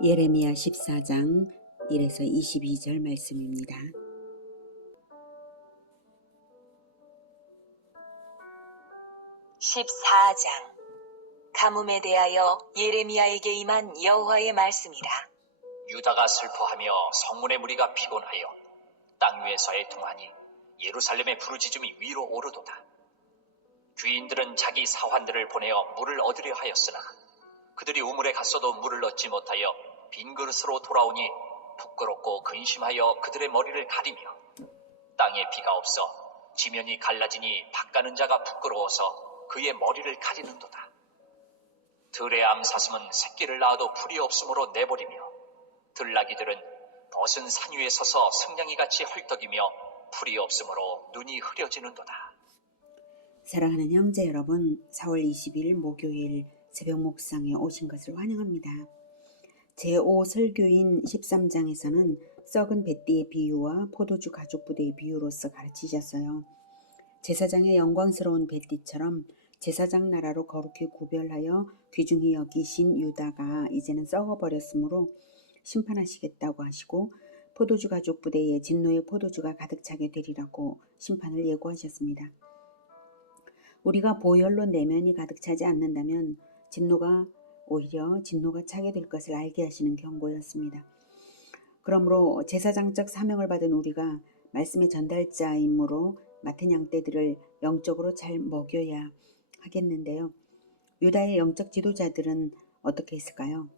예레미야 14장 1에서 22절 말씀입니다. 가뭄에 대하여 예레미야에게 임한 여호와의 말씀이라. 유다가 슬퍼하며 성문의 무리가 피곤하여 땅 위에서 애통하니 예루살렘의 부르짖음이 위로 오르도다. 귀인들은 자기 사환들을 보내어 물을 얻으려 하였으나 그들이 우물에 갔어도 물을 얻지 못하여 빈 그릇으로 돌아오니 부끄럽고 근심하여 그들의 머리를 가리며, 땅에 비가 없어 지면이 갈라지니 밭가는 자가 부끄러워서 그의 머리를 가리는도다. 들의 암사슴은 새끼를 낳아도 풀이 없으므로 내버리며, 들나귀들은 벗은 산 위에 서서 승냥이같이 헐떡이며 풀이 없으므로 눈이 흐려지는도다. 사랑하는 형제 여러분, 4월 20일 목요일 새벽 묵상에 오신 것을 환영합니다. 제5설교인 13장에서는 썩은 뱃띠의 비유와 포도주 가죽 부대의 비유로서 가르치셨어요. 제사장의 영광스러운 뱃띠처럼 제사장 나라로 거룩히 구별하여 귀중히 여기신 유다가 이제는 썩어버렸으므로 심판하시겠다고 하시고, 포도주 가죽 부대에 진노의 포도주가 가득 차게 되리라고 심판을 예고하셨습니다. 우리가 보혈로 내면이 가득 차지 않는다면 오히려 진노가 차게 될 것을 알게 하시는 경고였습니다. 그러므로 제사장적 사명을 받은 우리가 말씀의 전달자이므로 맡은 양떼들을 영적으로 잘 먹여야 하겠는데요. 유다의 영적 지도자들은 어떻게 했을까요?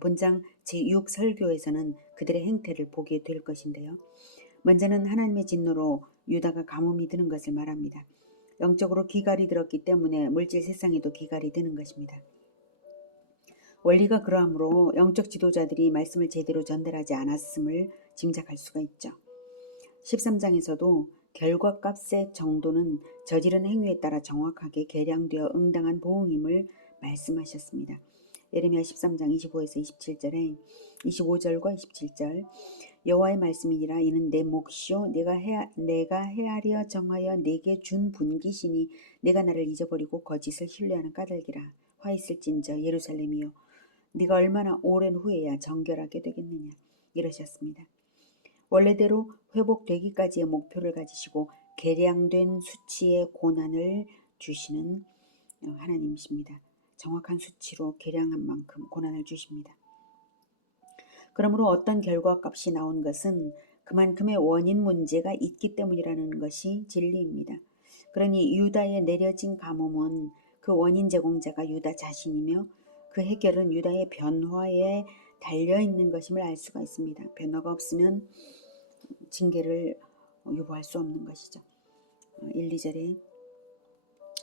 본장 제6설교에서는 그들의 행태를 보게 될 것인데요. 먼저는 하나님의 진노로 유다가 가뭄이 드는 것을 말합니다. 영적으로 기갈이 들었기 때문에 물질 세상에도 기갈이 드는 것입니다. 원리가 그러하므로 영적 지도자들이 말씀을 제대로 전달하지 않았음을 짐작할 수가 있죠. 13장에서도 결과값의 정도는 저지른 행위에 따라 정확하게 계량되어 응당한 보응임을 말씀하셨습니다. 예레미야 13장 25에서 27절에 25절과 27절, 여호와의 말씀이니라. 이는 내 몫이요 내가 헤아려 정하여 내게 준 분깃이니 내가 나를 잊어버리고 거짓을 신뢰하는 까닭이라. 화 있을진저 예루살렘이요, 네가 얼마나 오랜 후에야 정결하게 되겠느냐, 이러셨습니다. 원래대로 회복되기까지의 목표를 가지시고 계량된 수치의 고난을 주시는 하나님이십니다. 정확한 수치로 계량한 만큼 고난을 주십니다. 그러므로 어떤 결과값이 나온 것은 그만큼의 원인 문제가 있기 때문이라는 것이 진리입니다. 그러니 유다에 내려진 가뭄은 그 원인 제공자가 유다 자신이며 그 해결은 유다의 변화에 달려있는 것임을 알 수가 있습니다. 변화가 없으면 징계를 유보할 수 없는 것이죠. 1, 2절에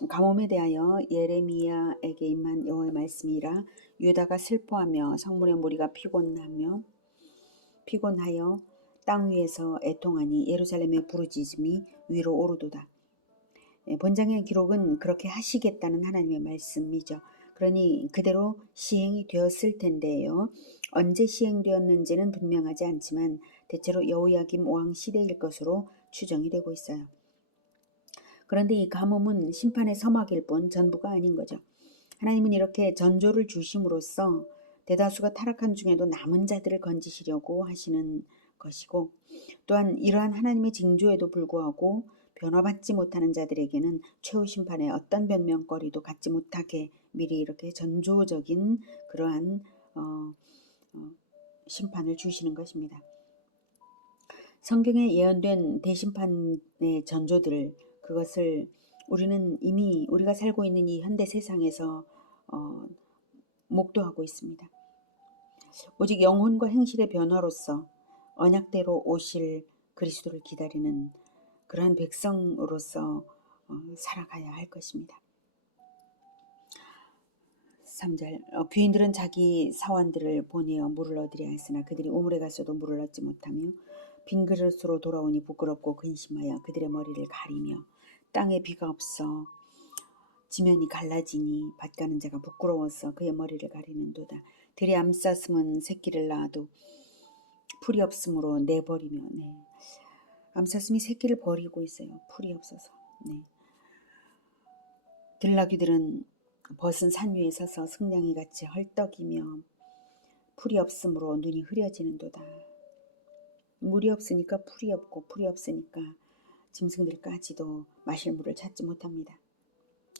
가뭄에 대하여 예레미야에게 임한 여호와의 말씀이라. 유다가 슬퍼하며 성문의 무리가 피곤하여 땅 위에서 애통하니 예루살렘의 부르짖음이 위로 오르도다. 본장의 기록은 그렇게 하시겠다는 하나님의 말씀이죠. 그러니 그대로 시행이 되었을 텐데요. 언제 시행되었는지는 분명하지 않지만 대체로 여호야김 왕 시대일 것으로 추정이 되고 있어요. 그런데 이 가뭄은 심판의 서막일 뿐 전부가 아닌 거죠. 하나님은 이렇게 전조를 주심으로써 대다수가 타락한 중에도 남은 자들을 건지시려고 하시는 것이고, 또한 이러한 하나님의 징조에도 불구하고 변화받지 못하는 자들에게는 최후 심판의 어떤 변명거리도 갖지 못하게 미리 이렇게 전조적인 그러한 심판을 주시는 것입니다. 성경에 예언된 대심판의 전조들, 그것을 우리는 이미 우리가 살고 있는 이 현대 세상에서 목도하고 있습니다. 오직 영혼과 행실의 변화로서 언약대로 오실 그리스도를 기다리는 그러한 백성으로서 살아가야 할 것입니다. 3절, 귀인들은 자기 사환들을 보내어 물을 얻으려 했으나 그들이 우물에 갔어도 물을 얻지 못하며 빈 그릇으로 돌아오니 부끄럽고 근심하여 그들의 머리를 가리며, 땅에 비가 없어 지면이 갈라지니 밭가는 자가 부끄러워서 그의 머리를 가리는도다. 들의 암사슴은 새끼를 낳아도 풀이 없으므로 내버리며. 암사슴이 새끼를 버리고 있어요. 풀이 없어서. 들나귀들은 벗은 산 위에 서서 승냥이같이 헐떡이며 풀이 없으므로 눈이 흐려지는도다. 물이 없으니까 풀이 없고 풀이 없으니까 짐승들까지도 마실 물을 찾지 못합니다.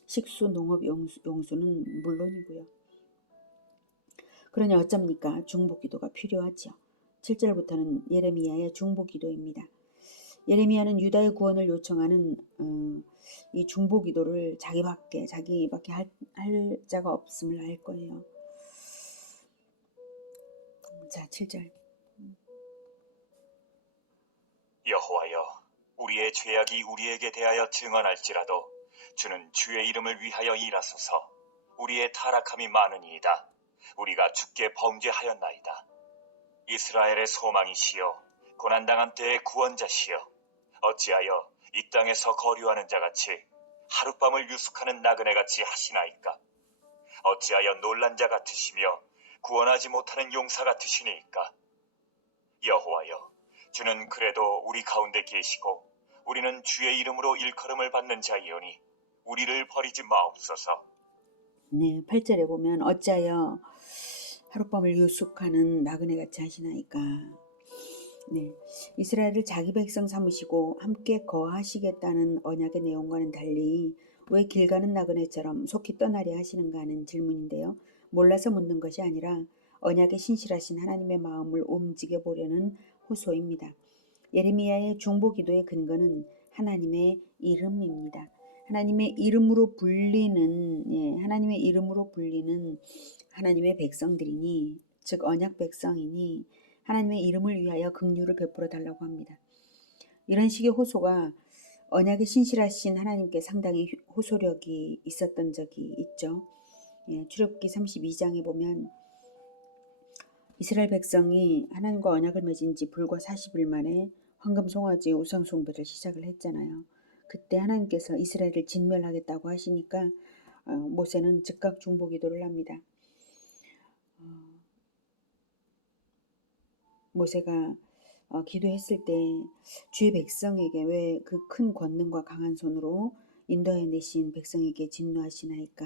식수, 농업, 용수는 물론이고요. 그러니 어쩝니까? 중보기도가 필요하죠. 7절부터는 예레미야의 중보기도입니다. 예레미야는 유다의 구원을 요청하는 이 중보기도를 자기밖에 할 자가 없음을 알 거예요. 자, 7절. 여호와여, 우리의 죄악이 우리에게 대하여 증언할지라도 주는 주의 이름을 위하여 일하소서. 우리의 타락함이 많으니이다. 우리가 주께 범죄하였나이다. 이스라엘의 소망이시여, 고난당한 때의 구원자시여, 어찌하여 이 땅에서 거류하는 자같이 하룻밤을 유숙하는 나그네같이 하시나이까? 어찌하여 놀란 자 같으시며 구원하지 못하는 용사 같으시니이까? 여호와여, 주는 그래도 우리 가운데 계시고 우리는 주의 이름으로 일컬음을 받는 자이오니 우리를 버리지 마옵소서. 네, 8절에 보면 어찌하여 하룻밤을 유숙하는 나그네같이 하시나이까. 네, 이스라엘을 자기 백성 삼으시고 함께 거하시겠다는 언약의 내용과는 달리 왜 길 가는 나그네처럼 속히 떠나려 하시는가 하는 질문인데요. 몰라서 묻는 것이 아니라 언약에 신실하신 하나님의 마음을 움직여 보려는 호소입니다. 예레미야의 중보기도의 근거는 하나님의 이름입니다. 하나님의 이름으로 불리는 하나님의 백성들이니, 즉 언약 백성이니 하나님의 이름을 위하여 긍휼을 베풀어 달라고 합니다. 이런 식의 호소가 언약에 신실하신 하나님께 상당히 호소력이 있었던 적이 있죠. 출애굽기 32장에 보면 이스라엘 백성이 하나님과 언약을 맺은 지 불과 40일 만에 황금 송아지 우상 숭배를 시작을 했잖아요. 그때 하나님께서 이스라엘을 진멸하겠다고 하시니까 모세는 즉각 중보기도를 합니다. 모세가 기도했을 때 주의 백성에게 왜 그 큰 권능과 강한 손으로 인도해 내신 백성에게 진노하시나이까?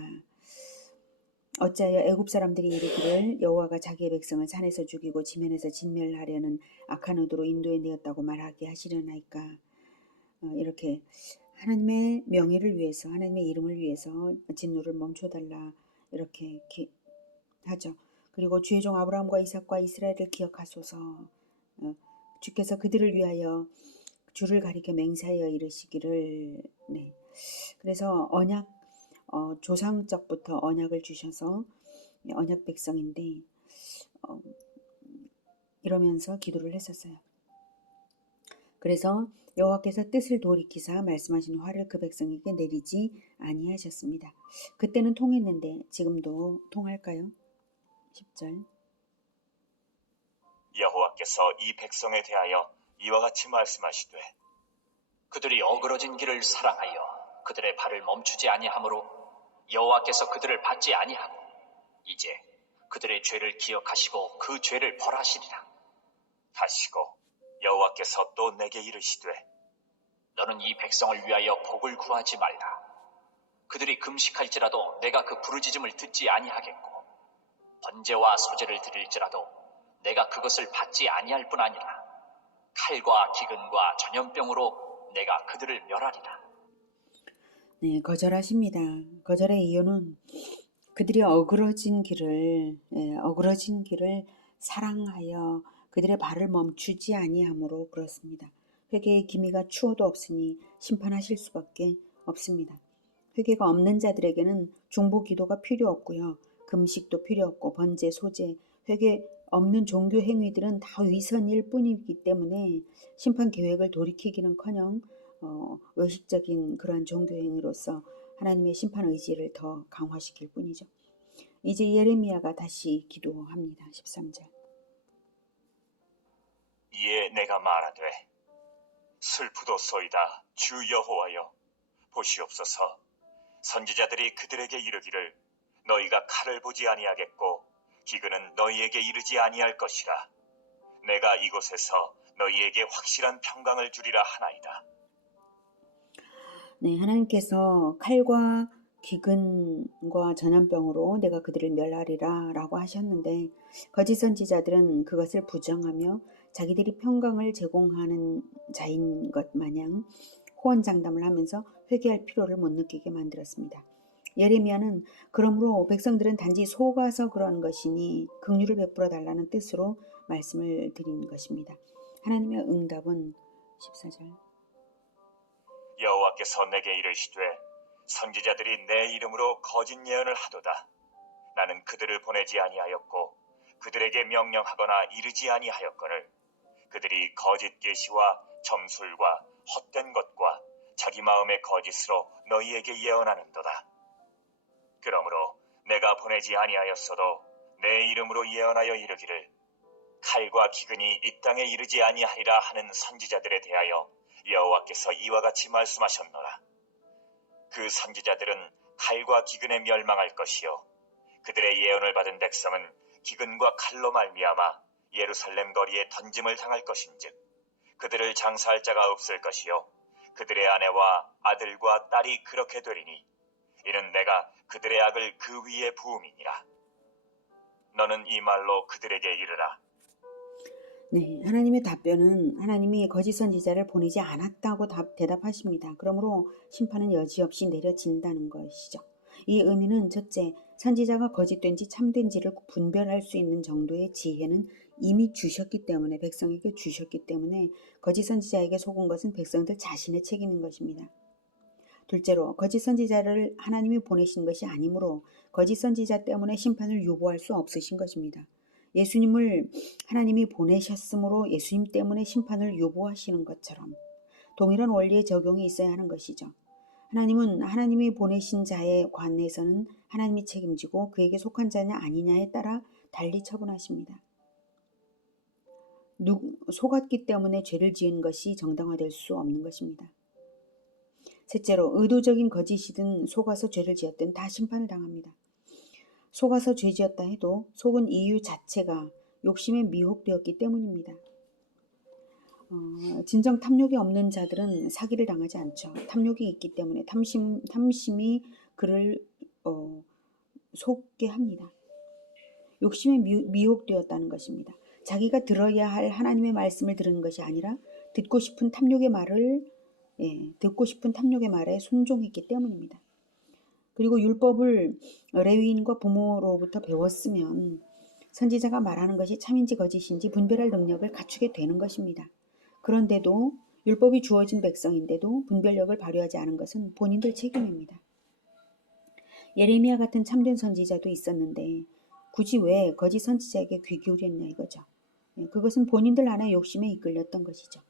어찌하여 애굽 사람들이 이르기를 여호와가 자기의 백성을 산에서 죽이고 지면에서 진멸하려는 악한 의도로 인도해 내었다고 말하게 하시려나이까? 이렇게 하나님의 명예를 위해서, 하나님의 이름을 위해서 진노를 멈춰달라 이렇게 하죠. 그리고 주의 종 아브라함과 이삭과 이스라엘을 기억하소서. 주께서 그들을 위하여 주를 가리켜 맹세하여 이르시기를. 네. 그래서 언약 조상적부터 언약을 주셔서 언약 백성인데 이러면서 기도를 했었어요. 그래서 여호와께서 뜻을 돌이키사 말씀하신 화를 그 백성에게 내리지 아니하셨습니다. 그때는 통했는데 지금도 통할까요? 10절. 여호와께서 이 백성에 대하여 이와 같이 말씀하시되 그들이 어그러진 길을 사랑하여 그들의 발을 멈추지 아니하므로 여호와께서 그들을 받지 아니하고 이제 그들의 죄를 기억하시고 그 죄를 벌하시리라. 하시고 여호와께서 또 내게 이르시되 너는 이 백성을 위하여 복을 구하지 말라. 그들이 금식할지라도 내가 그 부르짖음을 듣지 아니하겠고 번제와 소제를 드릴지라도 내가 그것을 받지 아니할 뿐 아니라 칼과 기근과 전염병으로 내가 그들을 멸하리라. 네, 거절하십니다. 거절의 이유는 그들이 어그러진 길을 사랑하여 그들의 발을 멈추지 아니하므로 그렇습니다. 회개의 기미가 추호도 없으니 심판하실 수밖에 없습니다. 회개가 없는 자들에게는 중보 기도가 필요 없고요. 금식도 필요 없고 번제, 소제, 회개 없는 종교 행위들은 다 위선일 뿐이기 때문에 심판 계획을 돌이키기는커녕 의식적인 그러한 종교 행위로서 하나님의 심판 의지를 더 강화시킬 뿐이죠. 이제 예레미야가 다시 기도합니다. 13절. 이에 내가 말하되 슬프도소이다 주 여호와여 보시옵소서. 선지자들이 그들에게 이르기를 너희가 칼을 보지 아니하겠고 기근은 너희에게 이르지 아니할 것이라. 내가 이곳에서 너희에게 확실한 평강을 주리라 하나이다. 네, 하나님께서 칼과 기근과 전염병으로 내가 그들을 멸하리라 라고 하셨는데 거짓 선지자들은 그것을 부정하며 자기들이 평강을 제공하는 자인 것 마냥 호언장담을 하면서 회개할 필요를 못 느끼게 만들었습니다. 예레미야는 그러므로 백성들은 단지 속아서 그런 것이니 긍휼을 베풀어 달라는 뜻으로 말씀을 드린 것입니다. 하나님의 응답은 14절. 여호와께서 내게 이르시되 선지자들이 내 이름으로 거짓 예언을 하도다. 나는 그들을 보내지 아니하였고 그들에게 명령하거나 이르지 아니하였거늘 그들이 거짓 계시와 점술과 헛된 것과 자기 마음의 거짓으로 너희에게 예언하는도다. 그러므로 내가 보내지 아니하였어도 내 이름으로 예언하여 이르기를 칼과 기근이 이 땅에 이르지 아니하리라 하는 선지자들에 대하여 여호와께서 이와 같이 말씀하셨노라. 그 선지자들은 칼과 기근에 멸망할 것이요 그들의 예언을 받은 백성은 기근과 칼로 말미암아 예루살렘 거리에 던짐을 당할 것인즉 그들을 장사할 자가 없을 것이요 그들의 아내와 아들과 딸이 그렇게 되리니 이는 내가 그들의 악을 그 위에 부음이니라. 너는 이 말로 그들에게 이르라. 네, 하나님의 답변은 하나님이 거짓 선지자를 보내지 않았다고 대답하십니다. 그러므로 심판은 여지없이 내려진다는 것이죠. 이 의미는 첫째, 선지자가 거짓된지 참된지를 분별할 수 있는 정도의 지혜는 이미 주셨기 때문에 백성에게 주셨기 때문에 거짓 선지자에게 속은 것은 백성들 자신의 책임인 것입니다. 둘째로 거짓 선지자를 하나님이 보내신 것이 아니므로 거짓 선지자 때문에 심판을 유보할 수 없으신 것입니다. 예수님을 하나님이 보내셨으므로 예수님 때문에 심판을 유보하시는 것처럼 동일한 원리의 적용이 있어야 하는 것이죠. 하나님은 하나님이 보내신 자에 관해서는 하나님이 책임지고 그에게 속한 자냐 아니냐에 따라 달리 처분하십니다. 속았기 때문에 죄를 지은 것이 정당화될 수 없는 것입니다. 셋째로 의도적인 거짓이든 속아서 죄를 지었든 다 심판을 당합니다. 속아서 죄지었다 해도 속은 이유 자체가 욕심에 미혹되었기 때문입니다. 진정 탐욕이 없는 자들은 사기를 당하지 않죠. 탐욕이 있기 때문에 탐심이 그를 속게 합니다. 욕심에 미혹되었다는 것입니다. 자기가 들어야 할 하나님의 말씀을 들은 것이 아니라 듣고 싶은 탐욕의 말에 순종했기 때문입니다. 그리고 율법을 레위인과 부모로부터 배웠으면 선지자가 말하는 것이 참인지 거짓인지 분별할 능력을 갖추게 되는 것입니다. 그런데도 율법이 주어진 백성인데도 분별력을 발휘하지 않은 것은 본인들 책임입니다. 예레미야 같은 참된 선지자도 있었는데 굳이 왜 거짓 선지자에게 귀 기울였냐 이거죠. 그것은 본인들 안에 욕심에 이끌렸던 것이죠.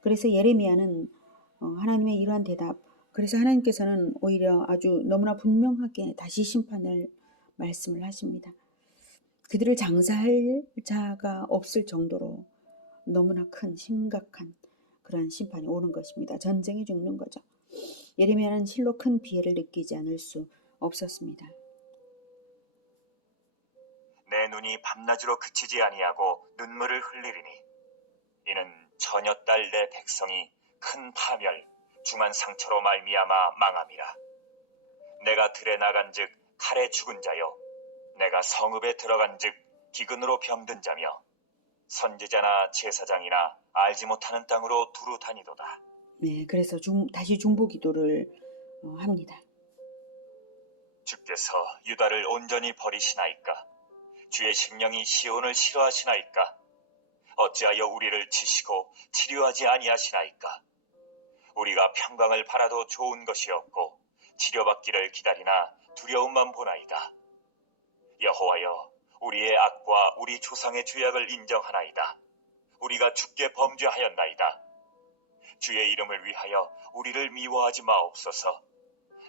그래서 예레미야는 하나님의 이러한 대답, 그래서 하나님께서는 오히려 아주 너무나 분명하게 다시 심판을 말씀을 하십니다. 그들을 장사할 자가 없을 정도로 너무나 큰 심각한 그러한 심판이 오는 것입니다. 전쟁에 죽는 거죠. 예레미야는 실로 큰 피해를 느끼지 않을 수 없었습니다. 내 눈이 밤낮으로 그치지 아니하고 눈물을 흘리리니 이는 처녀딸 내 백성이 큰 파멸 중한 상처로 말미암아 망함이라. 내가 들에 나간즉 칼에 죽은 자요 내가 성읍에 들어간즉 기근으로 병든 자며 선지자나 제사장이나 알지 못하는 땅으로 두루 다니도다. 네, 그래서 다시 중보 기도를 합니다. 주께서 유다를 온전히 버리시나이까? 주의 심령이 시온을 싫어하시나이까? 어찌하여 우리를 치시고 치료하지 아니하시나이까? 우리가 평강을 바라도 좋은 것이 없고 치료받기를 기다리나 두려움만 보나이다. 여호와여, 우리의 악과 우리 조상의 죄악을 인정하나이다. 우리가 주께 범죄하였나이다. 주의 이름을 위하여 우리를 미워하지 마옵소서.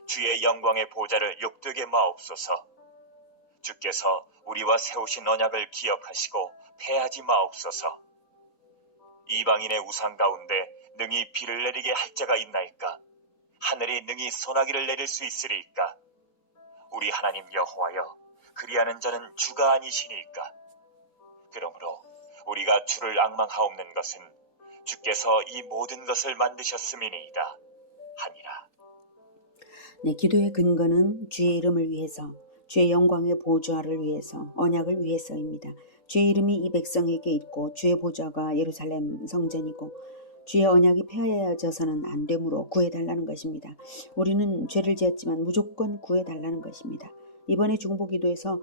주의 영광의 보좌를 욕되게 마옵소서. 주께서 우리와 세우신 언약을 기억하시고 패하지 마옵소서. 이방인의 우상 가운데 능히 비를 내리게 할 자가 있나이까? 하늘이 능히 소나기를 내릴 수 있으리이까? 우리 하나님 여호와여, 그리하는 자는 주가 아니시니까? 그러므로 우리가 주를 앙망하옵는 것은 주께서 이 모든 것을 만드셨음이니이다 하니라. 네, 기도의 근거는 주의 이름을 위해서, 주의 영광의 보좌를 위해서, 언약을 위해서입니다. 주의 이름이 이 백성에게 있고 주의 보좌가 예루살렘 성전이고 주의 언약이 폐하여져서는 안 되므로 구해달라는 것입니다. 우리는 죄를 지었지만 무조건 구해달라는 것입니다. 이번에 중보기도에서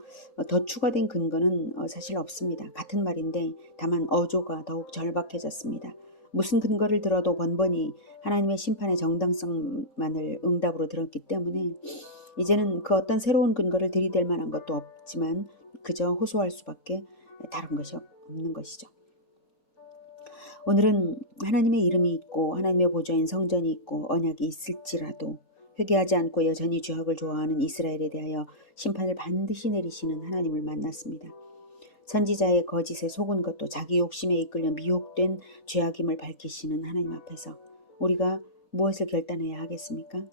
더 추가된 근거는 사실 없습니다. 같은 말인데 다만 어조가 더욱 절박해졌습니다. 무슨 근거를 들어도 번번이 하나님의 심판의 정당성만을 응답으로 들었기 때문에 이제는 그 어떤 새로운 근거를 들이댈 만한 것도 없지만 그저 호소할 수밖에 다른 것이 없는 것이죠. 오늘은 하나님의 이름이 있고 하나님의 보좌인 성전이 있고 언약이 있을지라도 회개하지 않고 여전히 죄악을 좋아하는 이스라엘에 대하여 심판을 반드시 내리시는 하나님을 만났습니다. 선지자의 거짓에 속은 것도 자기 욕심에 이끌려 미혹된 죄악임을 밝히시는 하나님 앞에서 우리가 무엇을 결단해야 하겠습니까?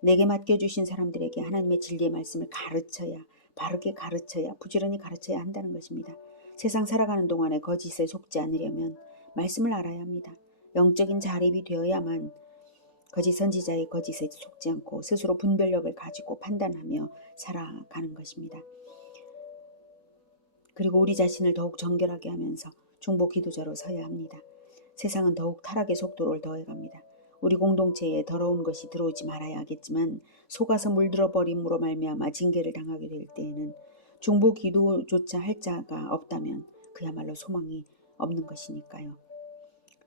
내게 맡겨주신 사람들에게 하나님의 진리의 말씀을 가르쳐야, 바르게 가르쳐야, 부지런히 가르쳐야 한다는 것입니다. 세상 살아가는 동안에 거짓에 속지 않으려면 말씀을 알아야 합니다. 영적인 자립이 되어야만 거짓 선지자의 거짓에 속지 않고 스스로 분별력을 가지고 판단하며 살아가는 것입니다. 그리고 우리 자신을 더욱 정결하게 하면서 중보 기도자로 서야 합니다. 세상은 더욱 타락의 속도를 더해갑니다. 우리 공동체에 더러운 것이 들어오지 말아야 하겠지만 속아서 물들어 버림으로 말미암아 징계를 당하게 될 때에는 중보 기도조차 할 자가 없다면 그야말로 소망이 없는 것이니까요.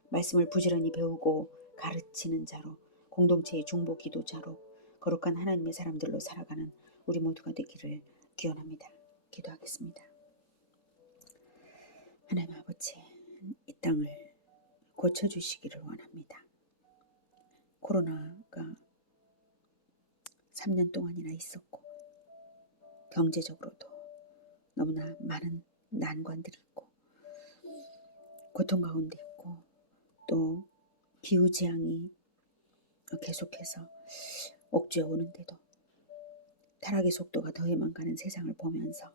말씀을 부지런히 배우고 가르치는 자로, 공동체의 중보 기도자로, 거룩한 하나님의 사람들로 살아가는 우리 모두가 되기를 기원합니다. 기도하겠습니다. 하나님 아버지, 이 땅을 고쳐주시기를 원합니다. 코로나가 3년 동안이나 있었고 경제적으로도 너무나 많은 난관들이 있고 고통 가운데 있고 또 기후재앙이 계속해서 옥죄어 오는데도 타락의 속도가 더해만 가는 세상을 보면서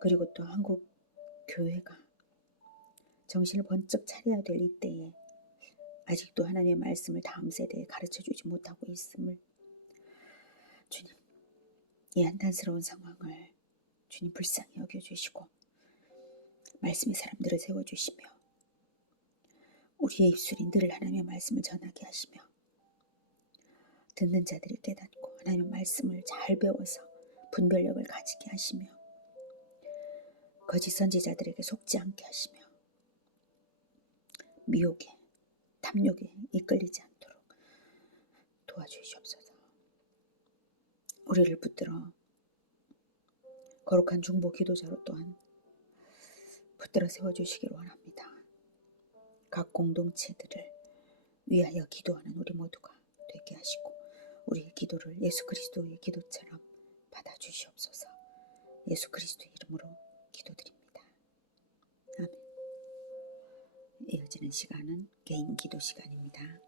그리고 또 한국 교회가 정신을 번쩍 차려야 될 이때에 아직도 하나님의 말씀을 다음 세대에 가르쳐주지 못하고 있음을 주님, 이 한탄스러운 상황을 주님 불쌍히 여겨주시고 말씀의 사람들을 세워주시며 우리의 입술이 늘 하나님의 말씀을 전하게 하시며 듣는 자들이 깨닫고 하나님의 말씀을 잘 배워서 분별력을 가지게 하시며 거짓 선지자들에게 속지 않게 하시며 미혹에 탐욕에 이끌리지 않도록 도와주시옵소서. 우리를 붙들어 거룩한 중보 기도자로 또한 붙들어 세워주시기를 원합니다. 각 공동체들을 위하여 기도하는 우리 모두가 되게 하시고 우리의 기도를 예수 그리스도의 기도처럼 받아주시옵소서. 예수 그리스도의 이름으로 기도드립니다. 아멘. 이어지는 시간은 개인 기도 시간입니다.